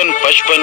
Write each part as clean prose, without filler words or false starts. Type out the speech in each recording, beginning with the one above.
55, 55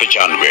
95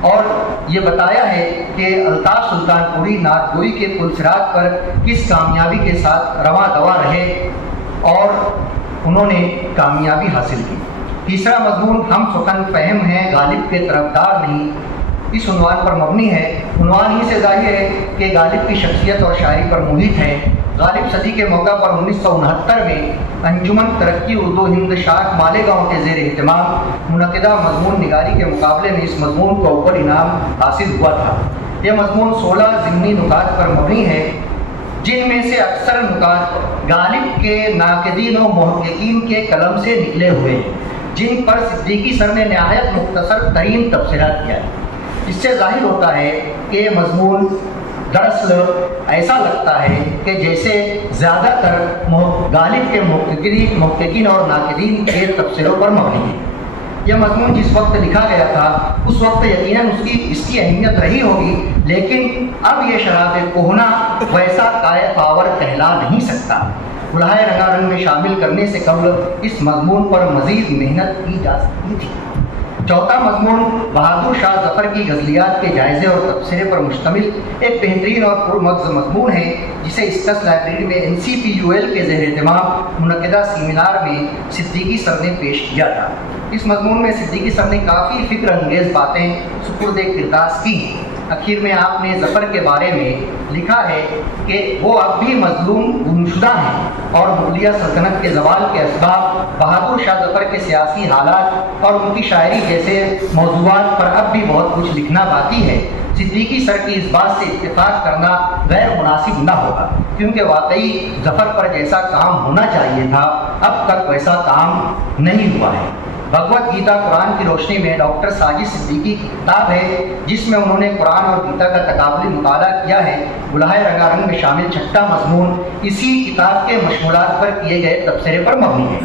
اور یہ بتایا ہے کہ الطاف سلطان پوری نعت گوئی کے پلسرات پر کس کامیابی کے ساتھ رواں دوا رہے اور انہوں نے کامیابی حاصل کی۔ تیسرا مضمون ہم سخن فہم ہیں غالب کے طرفدار نہیں، اس عنوان پر مبنی ہے۔ عنوان ہی سے ظاہر ہے کہ غالب کی شخصیت اور شاعری پر محیط ہے۔ غالب صدی کے موقع پر 1969 میں انجمن ترقی اردو ہند شاخ مالیگاؤں کے زیر اہتمام منعقدہ مضمون نگاری کے مقابلے میں اس مضمون کو اول انعام حاصل ہوا تھا۔ یہ مضمون 16 ضمنی نکات پر مبنی ہے، جن میں سے اکثر نکات غالب کے ناقدین و محققین کے قلم سے نکلے ہوئے، جن پر صدیقی سر نے نہایت مختصر ترین تبصرہ کیا ہے۔ اس سے ظاہر ہوتا ہے کہ یہ مضمون دراصل ایسا لگتا ہے کہ جیسے زیادہ تر غالب کے محققین اور ناقدین کے تبصروں پر مبنی ہے۔ یہ مضمون جس وقت لکھا گیا تھا اس وقت یقیناً اس کی اہمیت رہی ہوگی، لیکن اب یہ شراب کہنا ویسا قائے پاور کہلا نہیں سکتا۔ گلہائے رنگا رنگ میں شامل کرنے سے قبل اس مضمون پر مزید محنت کی جا سکتی تھی۔ چوتھا مضمون بہادر شاہ ظفر کی غزلیات کے جائزے اور تبصرے پر مشتمل ایک بہترین اور پرمغز مضمون ہے، جسے اسکس لائبریری میں NCPUL کے زیر اہتمام منعقدہ سیمینار میں صدیقی سر نے پیش کیا تھا۔ اس مضمون میں صدیقی سر نے کافی فکر انگیز باتیں سپرد کرداس کی۔ اخیر میں آپ نے ظفر کے بارے میں لکھا ہے کہ وہ اب بھی مظلوم گمشدہ ہیں اور مغلیہ سلطنت کے زوال کے اسباب، بہادر شاہ ظفر کے سیاسی حالات اور ان کی شاعری جیسے موضوعات پر اب بھی بہت کچھ لکھنا باقی ہے۔ صدیقی سر کی اس بات سے اتفاق کرنا غیر مناسب نہ ہوگا، کیونکہ واقعی ظفر پر جیسا کام ہونا چاہیے تھا اب تک ویسا کام نہیں ہوا ہے۔ بھگوت گیتا قرآن کی روشنی میں ڈاکٹر ساجد صدیقی کی کتاب ہے، جس میں انہوں نے قرآن اور گیتا کا تقابلی مطالعہ کیا ہے۔ گلہائے رنگا رنگ میں شامل چھٹا مضمون اسی کتاب کے مشمولات پر کیے گئے تبصرے پر مبنی ہے۔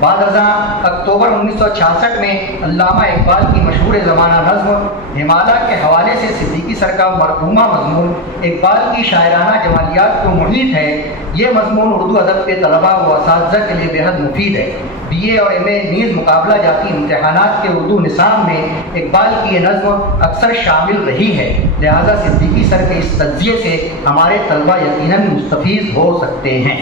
بعد ازاں اکتوبر 1966 میں علامہ اقبال کی مشہور زمانہ نظم ہمالیہ کے حوالے سے صدیقی سر کا مرحومہ مضمون اقبال کی شاعرانہ جمالیات کو محیط ہے۔ یہ مضمون اردو ادب کے طلباء و اساتذہ کے لیے بےحد مفید ہے۔ BA اور MA نیز مقابلہ جاتی امتحانات کے اردو نصاب میں اقبال کی یہ نظم اکثر شامل رہی ہے، لہذا صدیقی سر کے اس تجزیے سے ہمارے طلباء یقیناً مستفیض ہو سکتے ہیں۔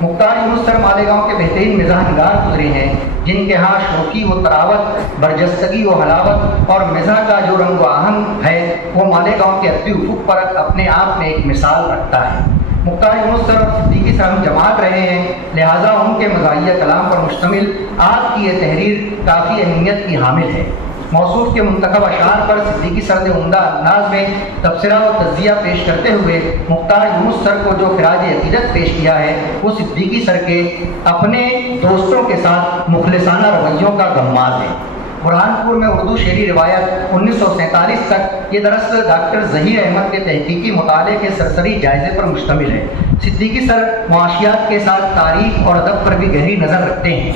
مختار یونس سر مالیگاؤں کے بہترین مزاح نگار گزرے ہیں، جن کے ہاں شوقی و تراوت، برجستگی و حلاوت اور مزاح کا جو رنگ و آہنگ ہے وہ مالیگاؤں کے ادبی افق پر اپنے آپ میں ایک مثال رکھتا ہے۔ مختار یونس سر اور صدیقی سر ہم جماعت رہے ہیں، لہٰذا ان کے مزاحیہ کلام پر مشتمل آپ کی یہ تحریر کافی اہمیت کی حامل ہے۔ موصوف کے منتخب اشعار پر صدیقی سر نے عمدہ انداز میں تبصرہ و تجزیہ پیش کرتے ہوئے مختار یونس سر کو جو خراج عقیدت پیش کیا ہے وہ صدیقی سر کے اپنے دوستوں کے ساتھ مخلصانہ رویوں کا غماز ہے۔ برہانپور میں اردو شعری روایت 1947 تک یہ دراصل ڈاکٹر ظہیر احمد کے تحقیقی مطالعے کے سرسری جائزے پر مشتمل ہے۔ صدیقی سر معاشیات کے ساتھ تاریخ اور ادب پر بھی گہری نظر رکھتے ہیں۔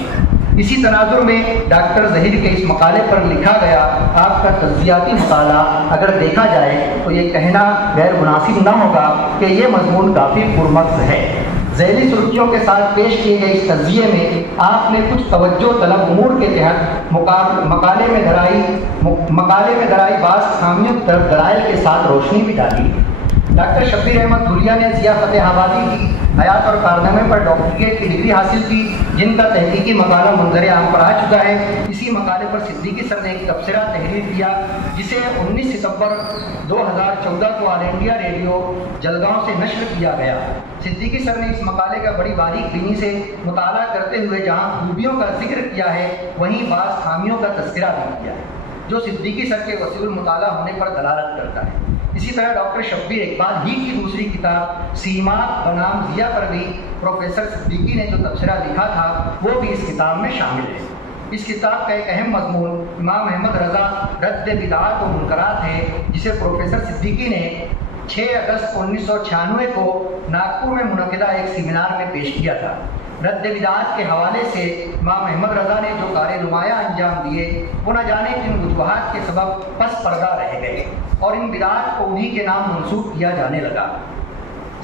اسی تناظر میں ڈاکٹر ظہیر کے اس مقالے پر لکھا گیا آپ کا تجزیاتی مطالعہ اگر دیکھا جائے تو یہ کہنا غیر مناسب نہ ہوگا کہ یہ مضمون کافی پرمغز ہے۔ ذیلی سرخیوں کے ساتھ پیش کیے گئے اس تجزیے میں آپ نے کچھ توجہ طلب امور کے تحت مقالے میں درائی بعض خامیوں دلائل کے ساتھ روشنی بھی ڈالی۔ ڈاکٹر شبیر احمد دھولیا نے ضیاء فتح آبادی کی حیات اور کارنامے پر ڈاکٹریٹ کی ڈگری حاصل کی، جن کا تحقیقی مقالہ منظر عام پر آ چکا ہے۔ اسی مقالے پر صدیقی سر نے ایک تبصرہ تحریر کیا، جسے 19 ستمبر 2014 کو آل انڈیا ریڈیو جلگاؤں سے نشر کیا گیا۔ صدیقی سر نے اس مقالے کا بڑی باریک بینی سے مطالعہ کرتے ہوئے جہاں خوبیوں کا ذکر کیا ہے وہیں بعض خامیوں کا تذکرہ بھی کیا ہے، جو صدیقی سر کے وسیع المطالعہ ہونے پر دلالت کرتا ہے۔ اسی طرح ڈاکٹر شبیر اقبال ہی کی دوسری کتاب سیمات بنام ضیاء پر بھی پروفیسر صدیقی نے جو تبصرہ لکھا تھا وہ بھی اس کتاب میں شامل ہے۔ اس کتاب کا ایک اہم مضمون امام احمد رضا رد بدعات و منکرات ہے، جسے پروفیسر صدیقی نے 6 اگست 1996 کو ناگپور میں منعقدہ ایک سیمینار میں پیش کیا تھا۔ رد بدعات کے حوالے سے امام احمد رضا نے جو کار نمایاں انجام دیے وہ نہ جانے کن وجوہات کے سبب پس پردہ رہ گئے اور ان بدعات کو انہی کے نام منسوب کیا جانے لگا۔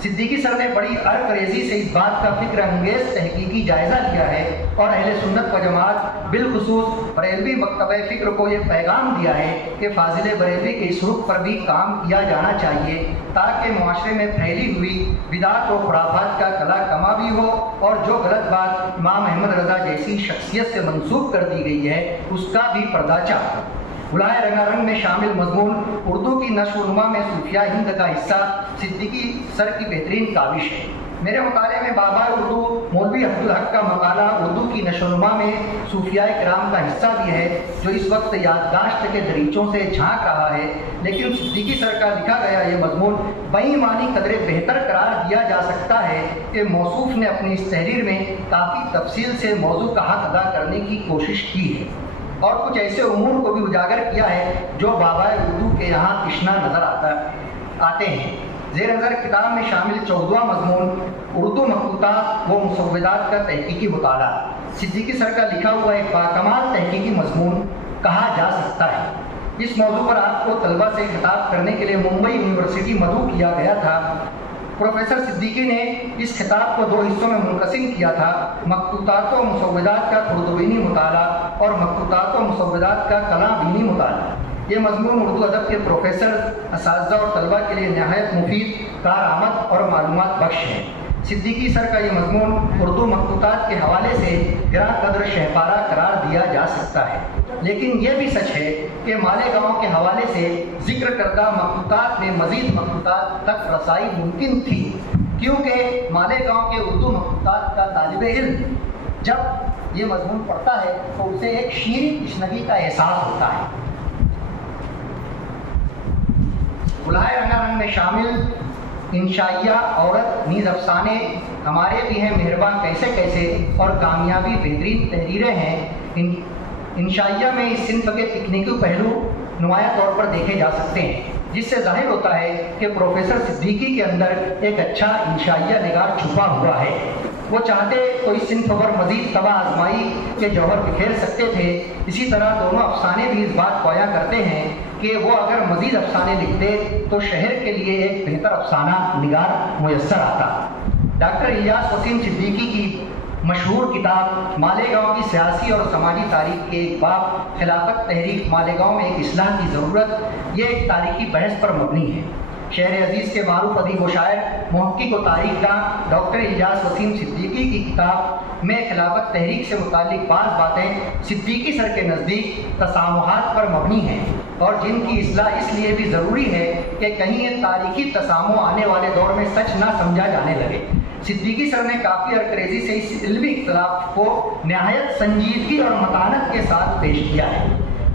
صدیقی سر نے بڑی عرقریزی سے اس بات کا فکر انگیز تحقیقی جائزہ لیا ہے اور اہل سنت و جماعت بالخصوص بریلوی مکتبہ فکر کو یہ پیغام دیا ہے کہ فاضل بریلوی کے اس رخ پر بھی کام کیا جانا چاہیے تاکہ معاشرے میں پھیلی ہوئی بدعت و خرافات کا کلا کما بھی ہو اور جو غلط بات امام احمد رضا جیسی شخصیت سے منسوب کر دی گئی ہے اس کا بھی پردہ چاک ہو۔ غلائے رنگا رنگ میں شامل مضمون اردو کی نشو و نما میں صوفیاء ہند کا حصہ صدیقی سر کی بہترین کاوش ہے۔ میرے مطالعے میں بابا اردو مولوی عبدالحق کا مقالہ اردو کی نشو و نما میں صوفیاء کرام کا حصہ بھی ہے جو اس وقت یادداشت کے دریچوں سے جھانک رہا ہے، لیکن صدیقی سر کا لکھا گیا یہ مضمون بئی معنی قدرے بہتر قرار دیا جا سکتا ہے کہ موصوف نے اپنی اس تحریر میں کافی تفصیل سے موضوع کا حق ادا کرنے کی کوشش کی ہے اور کچھ ایسے امور کو بھی اجاگر کیا ہے جو بابا اردو کے یہاں تشنا نظر آتے ہیں۔ زیر نظر کتاب میں شامل 14واں مضمون اردو مخطوطات و مسودات کا تحقیقی مطالعہ صدیقی سر کا لکھا ہوا ایک باکمال تحقیقی مضمون کہا جا سکتا ہے۔ اس موضوع پر آپ کو طلبہ سے خطاب کرنے کے لیے ممبئی یونیورسٹی مدعو کیا گیا تھا۔ پروفیسر صدیقی نے اس خطاب کو 2 حصوں میں منقسم کیا تھا، مخطوطات و مسودات کا خردبینی مطالعہ اور مخطوطات و مسودات کا کلاں بینی مطالعہ۔ یہ مضمون اردو ادب کے پروفیسر، اساتذہ اور طلبہ کے لیے نہایت مفید، کارآمد اور معلومات بخش ہے۔ صدیقی سر کا یہ مضمون اردو مخطوطات کے حوالے سے گراں قدر شہپارہ قرار دیا جا سکتا ہے، لیکن یہ بھی سچ ہے کہ مالیگاؤں کے حوالے سے ذکر کردہ مخطوطات میں مزید مخطوطات تک رسائی ممکن تھی، کیونکہ مالیگاؤں کے اردو مخطوطات کا طالب علم جب یہ مضمون پڑھتا ہے تو اسے ایک شیریں تشنگی کا احساس ہوتا ہے۔ غلائے رنگا رنگ میں شامل انشائیہ، عورت، نیز افسانے، ہمارے بھی ہیں مہربان کیسے کیسے اور کامیابی بہترین تحریریں ہیں۔ انشائیہ میں اس صنف کے تکنیکی پہلو نمایاں طور پر دیکھے جا سکتے ہیں، جس سے ظاہر ہوتا ہے کہ پروفیسر صدیقی کے اندر ایک اچھا انشائیہ نگار چھپا ہوا ہے۔ وہ چاہتے تو اس صنف پر مزید طبع آزمائی کے جوہر بکھیر سکتے تھے۔ اسی طرح دونوں افسانے بھی اس بات کو عیاں کرتے ہیں کہ وہ اگر مزید افسانے لکھتے تو شہر کے لیے ایک بہتر افسانہ نگار میسر آتا۔ ڈاکٹر الیاس وسیم صدیقی کی مشہور کتاب مالیگاؤں کی سیاسی اور سماجی تاریخ کے ایک باب خلافت تحریک مالیگاؤں میں ایک اصلاح کی ضرورت، یہ ایک تاریخی بحث پر مبنی ہے۔ شہر عزیز کے معروف ادیب و شاعر، محقق و تاریخ داں ڈاکٹر الیاس وسیم صدیقی کی کتاب میں خلافت تحریک سے متعلق بعض باتیں صدیقی سر کے نزدیک تسامحات پر مبنی ہیں اور جن کی اصلاح اس لیے بھی ضروری ہے کہ کہیں یہ تاریخی تسامح آنے والے دور میں سچ نہ سمجھا جانے لگے۔ صدیقی سر نے کافی عرقریزی سے اس علمی اختلاف کو نہایت سنجیدگی اور متانت کے ساتھ پیش کیا ہے۔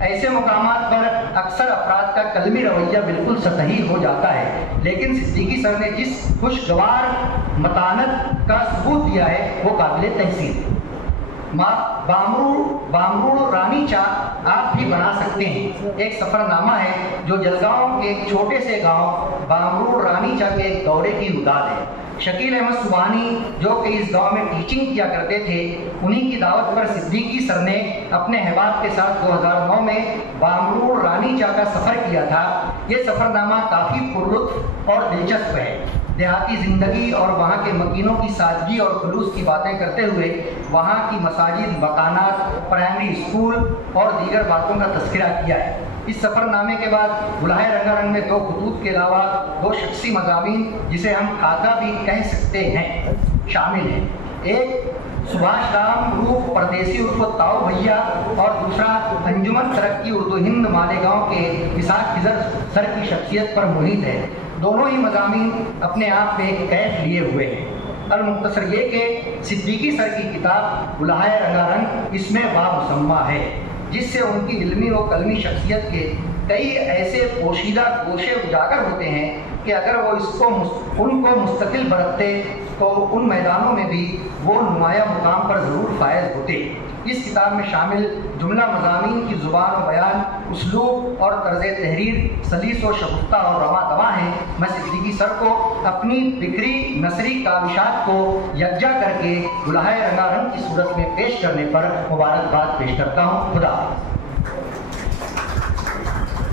ایسے مقامات پر اکثر افراد کا قلمی رویہ بالکل سطحی ہو جاتا ہے، لیکن صدیقی سر نے جس خوشگوار متانت کا ثبوت دیا ہے وہ قابل تحسین ہے۔ بامرو رانی چاک آپ بھی بنا سکتے ہیں، ایک سفر نامہ ہے جو جلگاؤں کے ایک چھوٹے سے گاؤں بامرو رانی چاک کے ایک دورے کی امداد ہے۔ شکیل احمد سبحانی جو کہ اس گاؤں میں ٹیچنگ کیا کرتے تھے، انہی کی دعوت پر صدیقی سر نے اپنے احباب کے ساتھ 2009 میں بامرو رانی چاک کا سفر کیا تھا۔ یہ سفر نامہ کافی پرلطف اور دلچسپ ہے۔ دیہاتی زندگی اور وہاں کے مکینوں کی سادگی اور خلوص کی باتیں کرتے ہوئے وہاں کی مساجد، مکانات، پرائمری اسکول اور دیگر باتوں کا تذکرہ کیا ہے۔ اس سفر نامے کے بعد غلائے رنگا رنگ میں 2 خطوط کے علاوہ 2 شخصی مضامین جسے ہم خاکہ بھی کہہ سکتے ہیں شامل ہیں۔ ایک سبھاش رام روپ پردیسی عرف تاؤ بھیا اور دوسرا انجمن ترقی اردو ہند مالیگاؤں کے اسحاق خضر سر کی شخصیت پر محیط ہے۔ دونوں ہی مضامین اپنے آپ میں ایک کیف لیے ہوئے ہیں۔ المختصر یہ کہ صدیقی سر کی کتاب غلائے رنگا رنگ اس میں بامسمہ ہے، جس سے ان کی علمی و قلمی شخصیت کے کئی ایسے پوشیدہ گوشے اجاگر ہوتے ہیں کہ اگر وہ ان کو مستقل برتتے تو ان میدانوں میں بھی وہ نمایاں مقام پر ضرور فائز ہوتے۔ اس کتاب میں شامل جملہ مضامین کی زبان و بیان، اسلوب اور طرز تحریر سلیس و شگفتہ اور رواں دواں ہیں۔ میں صدیقی سر کو اپنی فکری نثری کاوشات کو یکجا کر کے غلائے رنگا رنگ کی صورت میں پیش کرنے پر مبارکباد پیش کرتا ہوں۔ خدا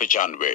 95